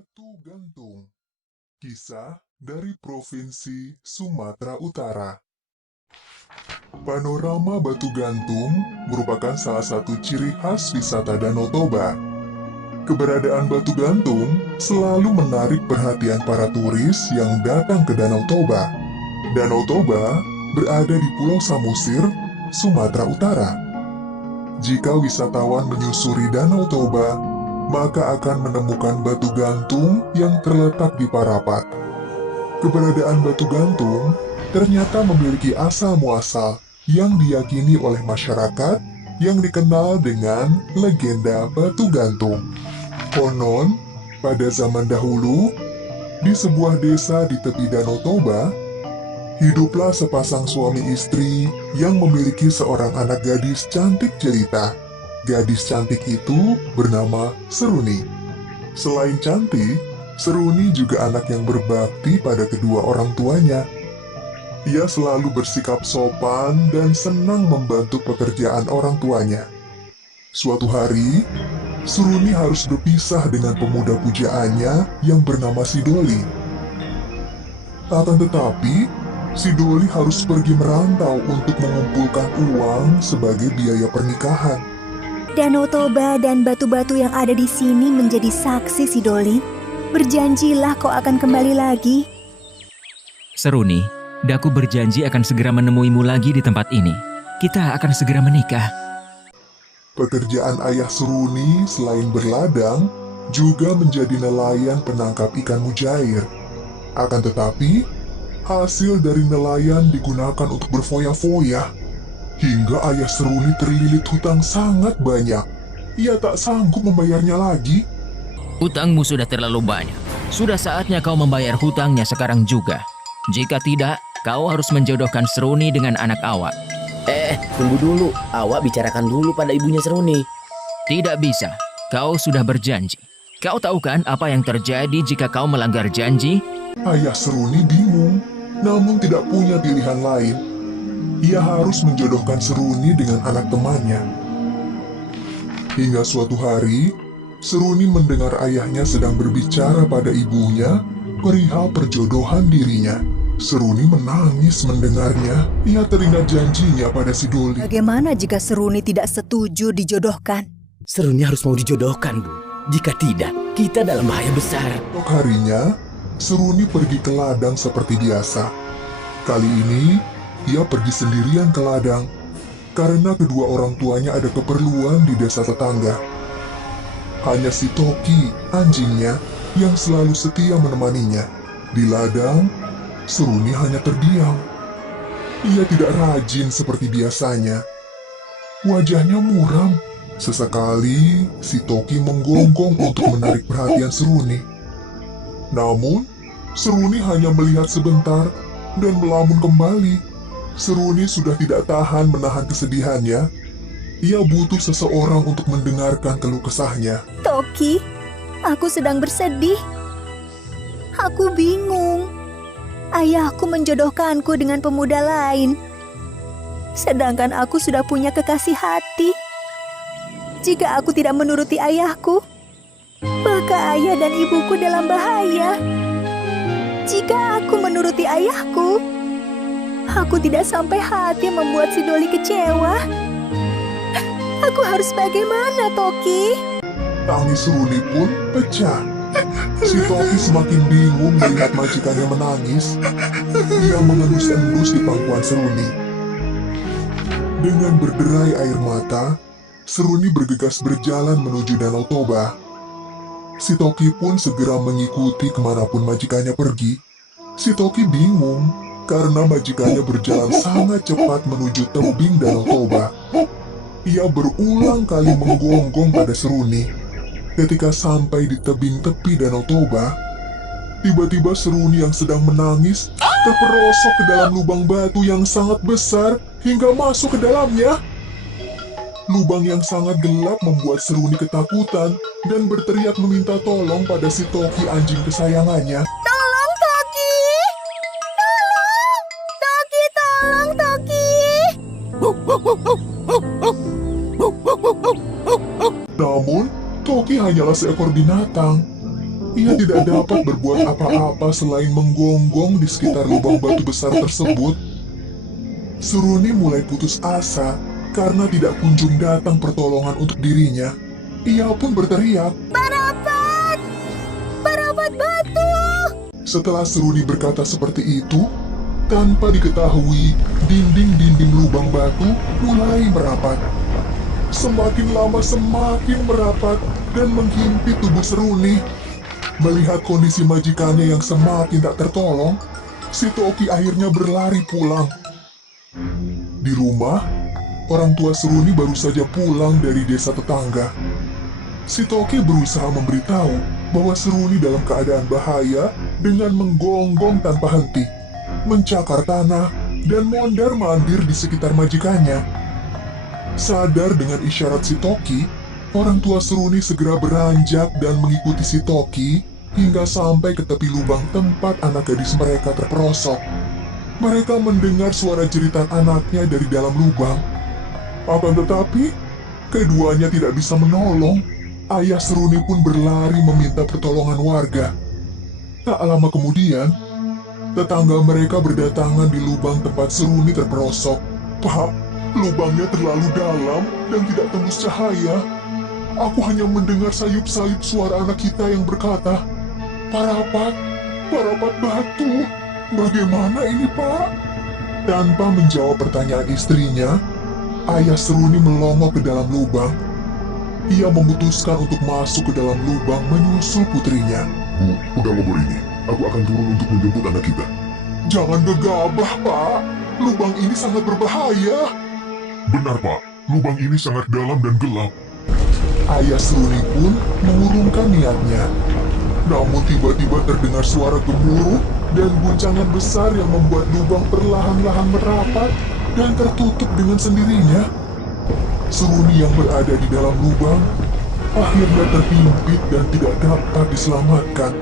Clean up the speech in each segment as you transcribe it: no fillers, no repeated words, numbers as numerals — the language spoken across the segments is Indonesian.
Batu Gantung. Kisah dari Provinsi Sumatera Utara. Panorama Batu Gantung merupakan salah satu ciri khas wisata Danau Toba. Keberadaan Batu Gantung selalu menarik perhatian para turis yang datang ke Danau Toba. Danau Toba berada di Pulau Samosir, Sumatera Utara. Jika wisatawan menyusuri Danau Toba, maka akan menemukan batu gantung yang terletak di Parapat. Keberadaan batu gantung ternyata memiliki asal-muasal yang diyakini oleh masyarakat yang dikenal dengan legenda batu gantung. Konon, pada zaman dahulu, di sebuah desa di tepi Danau Toba, hiduplah sepasang suami istri yang memiliki seorang anak gadis cantik jelita. Gadis cantik itu bernama Seruni. Selain cantik, Seruni juga anak yang berbakti pada kedua orang tuanya. Ia selalu bersikap sopan dan senang membantu pekerjaan orang tuanya. Suatu hari, Seruni harus berpisah dengan pemuda pujaannya yang bernama Sidoli. Akan tetapi, Sidoli harus pergi merantau untuk mengumpulkan uang sebagai biaya pernikahan. Danau Toba dan batu-batu yang ada di sini menjadi saksi, Sidoli. Berjanjilah kau akan kembali lagi. Seruni, Daku berjanji akan segera menemuimu lagi di tempat ini. Kita akan segera menikah. Pekerjaan ayah Seruni selain berladang, juga menjadi nelayan penangkap ikan mujair. Akan tetapi, hasil dari nelayan digunakan untuk berfoya-foya. Hingga ayah Seruni terlilit hutang sangat banyak. Ia tak sanggup membayarnya lagi. Hutangmu sudah terlalu banyak. Sudah saatnya kau membayar hutangnya sekarang juga. Jika tidak, kau harus menjodohkan Seruni dengan anak awak. Tunggu dulu. Awak bicarakan dulu pada ibunya Seruni. Tidak bisa. Kau sudah berjanji. Kau tahu kan apa yang terjadi jika kau melanggar janji? Ayah Seruni bingung, namun tidak punya pilihan lain. Ia harus menjodohkan Seruni dengan anak temannya. Hingga suatu hari, Seruni mendengar ayahnya sedang berbicara pada ibunya perihal perjodohan dirinya. Seruni menangis mendengarnya. Ia teringat janjinya pada Sidoli. Bagaimana jika Seruni tidak setuju dijodohkan? Seruni harus mau dijodohkan, Bu. Jika tidak, kita dalam bahaya besar. Esok harinya, Seruni pergi ke ladang seperti biasa. Kali ini, ia pergi sendirian ke ladang karena kedua orang tuanya ada keperluan di desa tetangga. Hanya si Toki, anjingnya, yang selalu setia menemaninya. Di ladang, Seruni hanya terdiam. Ia tidak rajin seperti biasanya. Wajahnya muram. Sesekali, si Toki menggonggong untuk menarik perhatian Seruni. Namun, Seruni hanya melihat sebentar dan melamun kembali. Seruni sudah tidak tahan menahan kesedihannya. Ia butuh seseorang untuk mendengarkan keluh kesahnya. Toki, aku sedang bersedih. Aku bingung. Ayahku menjodohkanku dengan pemuda lain. Sedangkan aku sudah punya kekasih hati. Jika aku tidak menuruti ayahku, maka ayah dan ibuku dalam bahaya. Jika aku menuruti ayahku, aku tidak sampai hati membuat Sidoli kecewa. Aku harus bagaimana, Toki? Tangis Seruni pun pecah. Si Toki semakin bingung melihat majikannya menangis. Ia mengendus-endus di pangkuan Seruni. Dengan berderai air mata, Seruni bergegas berjalan menuju Danau Toba. Si Toki pun segera mengikuti kemanapun majikannya pergi. Si Toki bingung karena majikannya berjalan sangat cepat menuju tebing Danau Toba. Ia berulang kali menggonggong pada Seruni. Ketika sampai di tebing tepi Danau Toba, tiba-tiba Seruni yang sedang menangis terperosok ke dalam lubang batu yang sangat besar hingga masuk ke dalamnya. Lubang yang sangat gelap membuat Seruni ketakutan dan berteriak meminta tolong pada si Toki, anjing kesayangannya. Tolong, Toki! Tolong! Toki, tolong, Toki! Namun, Toki hanyalah seekor binatang. Ia tidak dapat berbuat apa-apa selain menggonggong di sekitar lubang batu besar tersebut. Seruni mulai putus asa karena tidak kunjung datang pertolongan untuk dirinya. Ia pun berteriak. Parapat! Parapat batu! Setelah Seruni berkata seperti itu, tanpa diketahui, dinding-dinding lubang batu mulai merapat. Semakin lama semakin merapat dan menghimpit tubuh Seruni. Melihat kondisi majikannya yang semakin tak tertolong, si Toki akhirnya berlari pulang. Di rumah, orang tua Seruni baru saja pulang dari desa tetangga. Si Toki berusaha memberitahu bahwa Seruni dalam keadaan bahaya dengan menggonggong tanpa henti, mencakar tanah, dan mondar-mandir di sekitar majikannya. Sadar dengan isyarat si Toki, orang tua Seruni segera beranjak dan mengikuti si Toki hingga sampai ke tepi lubang tempat anak gadis mereka terperosok. Mereka mendengar suara jeritan anaknya dari dalam lubang. Akan tetapi, keduanya tidak bisa menolong. Ayah Seruni pun berlari meminta pertolongan warga. Tak lama kemudian, tetangga mereka berdatangan di lubang tempat Seruni terperosok. Pak, lubangnya terlalu dalam dan tidak tembus cahaya. Aku hanya mendengar sayup-sayup suara anak kita yang berkata, Parapat, parapat batu. Bagaimana ini, Pak? Tanpa menjawab pertanyaan istrinya, ayah Seruni melongok ke dalam lubang. Ia memutuskan untuk masuk ke dalam lubang menyusul putrinya. Bu, udah lobor ini. Aku akan turun untuk menjemput anak kita. Jangan gegabah, Pak. Lubang ini sangat berbahaya. Benar, Pak. Lubang ini sangat dalam dan gelap. Ayah Seruni pun mengurungkan niatnya. Namun tiba-tiba terdengar suara gemuruh dan guncangan besar yang membuat lubang perlahan-lahan merapat dan tertutup dengan sendirinya. Seruni yang berada di dalam lubang akhirnya terhimpit dan tidak dapat diselamatkan.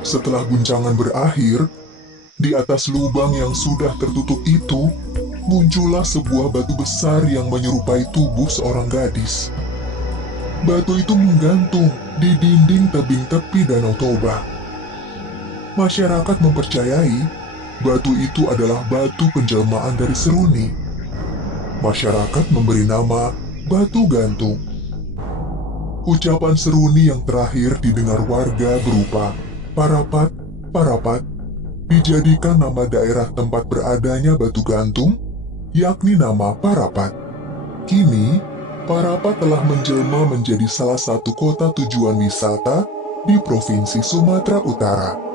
Setelah guncangan berakhir, di atas lubang yang sudah tertutup itu, muncullah sebuah batu besar yang menyerupai tubuh seorang gadis. Batu itu menggantung di dinding tebing tepi Danau Toba. Masyarakat mempercayai batu itu adalah batu penjelmaan dari Seruni. Masyarakat memberi nama Batu Gantung. Ucapan Seruni yang terakhir didengar warga berupa Parapat, Parapat, dijadikan nama daerah tempat beradanya batu gantung, yakni nama Parapat. Kini, Parapat telah menjelma menjadi salah satu kota tujuan wisata di Provinsi Sumatera Utara.